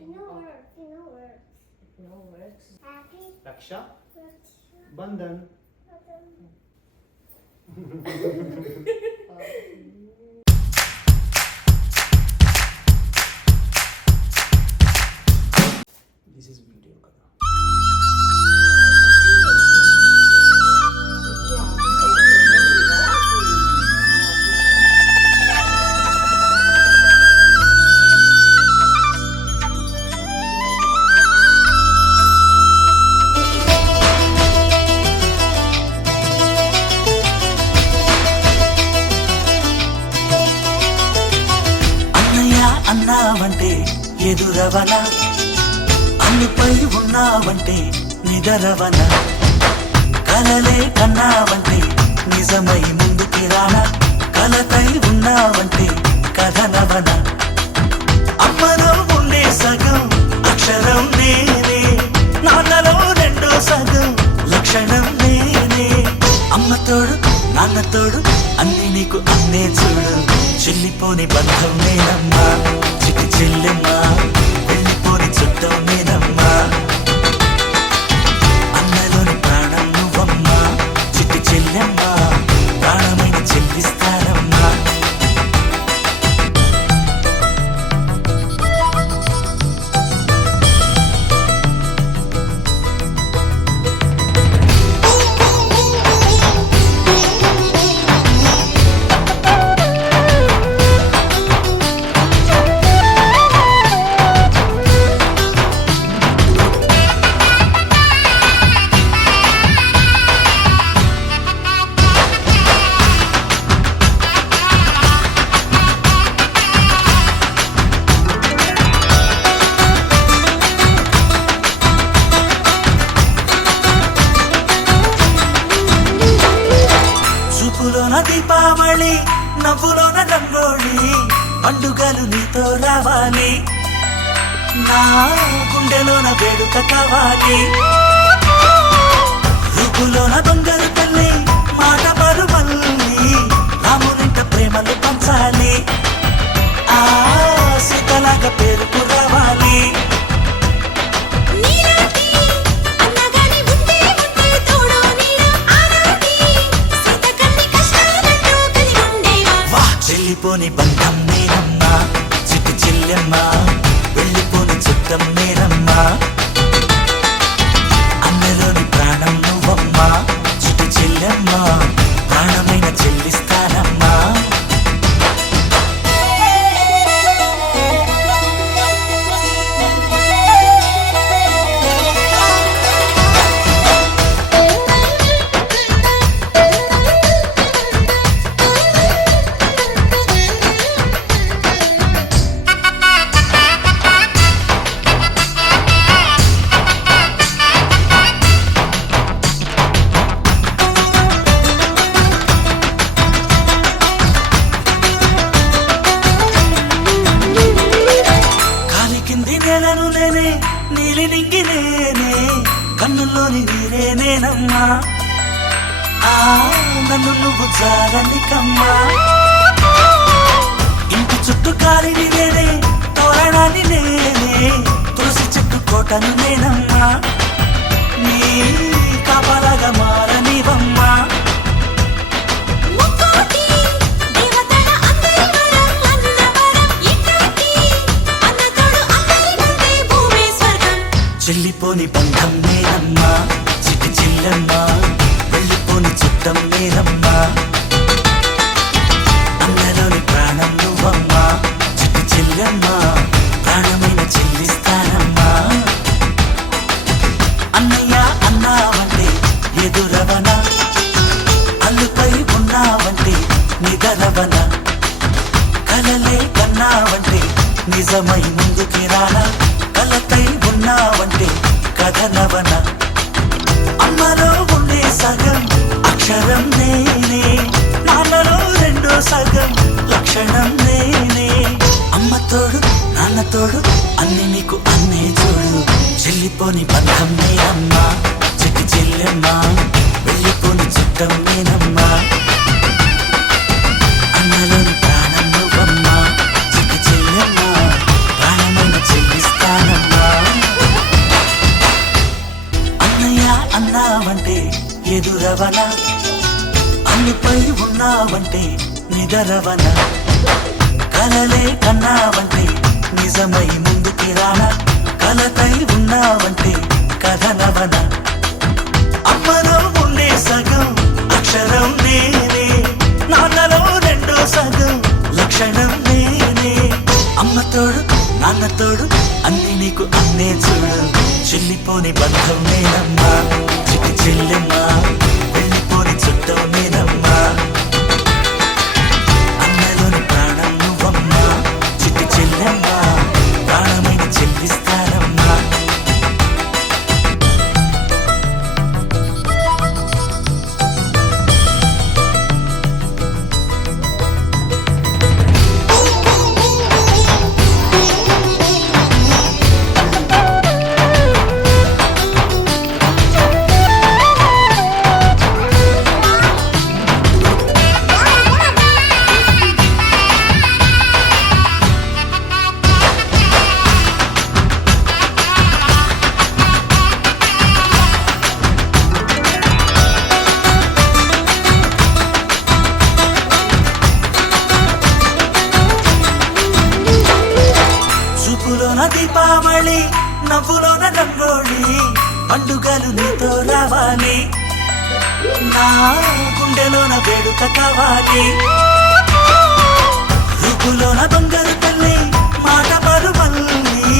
No words. Raksha. Bandhan. This is video kada. అన్నావంటే ఎదురవన అన్నిపై ఉన్నావంటే నిదరవన కలలే కన్నావంటే నిజమై ముందుకి రానా కలతై ఉన్నావంటే కథనవన అమ్మలో ఉండే సగం అక్షరం నేనే నాన్నలో రెండో సగం లక్షణం నేనే అమ్మతోడు నాన్నతోడు అన్ని నీకు అన్నే చూడు చెల్లిపోని బంధం నేనమ్మా చిటి చెల్లెమ్మా వెళ్ళిపోని చుట్టం నేనమ్మా అన్నలోని ప్రాణం నువ్వమ్మా చిటి చెల్లెమ్మా ప్రాణమైన చెల్లిస్తానమ్మా చూపులోన దీపావళి నవ్వులోన రంగోళి పండుగలు నీతో రావాలి నా గుండెలోన వేడుక కావాలి రూపులోన దొంగలు తల్లి మాట పరువల్లి రామునింట ప్రేమలు పంచాలి ఆ సీతలాగా పేరుకు రావాలి వెళ్ళిపోని బంధం నేనమ్మా చిట్టి చెల్లెమ్మా వెళ్ళిపోని చుట్టం నేనమ్మా అన్నలోని ప్రాణం నువ్వమ్మా చిట్టి చెల్లెమ్మా ప్రాణమైన చెల్లిస్తానమ్మా నేలను నేనే నీలి నింగి నేనే కన్నుల్లోని నీరే నేనమ్మా ఆ నన్ను నువ్వు జారనికమ్మా ఇంటి చుట్టూ కాలిని నేనే తోరణాన్ని నేనే తులసి చెట్టు కోటను నేనమ్మా నీ కాపలాగా మారనివమ్మా చెల్లిపోని బంధం నేనమ్మా చిట్టి చెల్లెమ్మా వెళ్ళిపోని చుట్టం నేనమ్మా అన్నలోని ప్రాణం నువ్వమ్మా చిట్టి చెల్లెమ్మా ప్రాణమైన చెల్లిస్తానమ్మా అన్నయ్య అన్నావంటే ఎదురవన అల్లుపై ఉన్నావంటే నిదరవన కలలే కన్నావంటే నిజమై ముందుకి రానా కలతై ఉన్నావంటే కథనవన అమ్మలో ఉండే సగం అక్షరం నేనే నాన్నలో రెండో సగం లక్షణం నేనే అమ్మతోడు నాన్నతోడు అన్ని నీకు అన్నే చూడు చెల్లిపోని బంధం నేనమ్మా చిట్టి చెల్లెమ్మా వెళ్ళిపోని చుట్టం నేనమ్మా అన్నలోని ప్రాణం నువ్వమ్మా చిట్టి చెల్లెమ్మా ప్రాణమైన చెల్లిస్తానమ్మా ఎదురవన అల్లుపై ఉన్నావంటే నిదరవన కలలే కన్నావంటే నిజమై ముందుకి రానా కలకై ఉన్నావంటే కథనవన అమ్మలో ఉండే సగం అక్షరం నేనే నాన్నలో రెండో సగం లక్షణం నేనే అమ్మతోడు నాన్నతోడు అన్ని నీకు అన్నే చూడు చెల్లిపోని బంధం నేనమ్మా చిట్టి చెల్లెమ్మా వెళ్ళిపోని చుట్టం నేనమ్మా అన్నలోని ప్రాణం నువ్వమ్మా చిట్టి చెల్లెమ్మా ప్రాణమైన చెల్లిస్తానమ్మా చూపులోన దీపావళి నవ్వులోన రంగోళి పండుగలు నీతో రావాలి నా గుండెలోన వేడుక కావాలి రూపులోన దొంగలు తల్లి మాట పరుమల్లి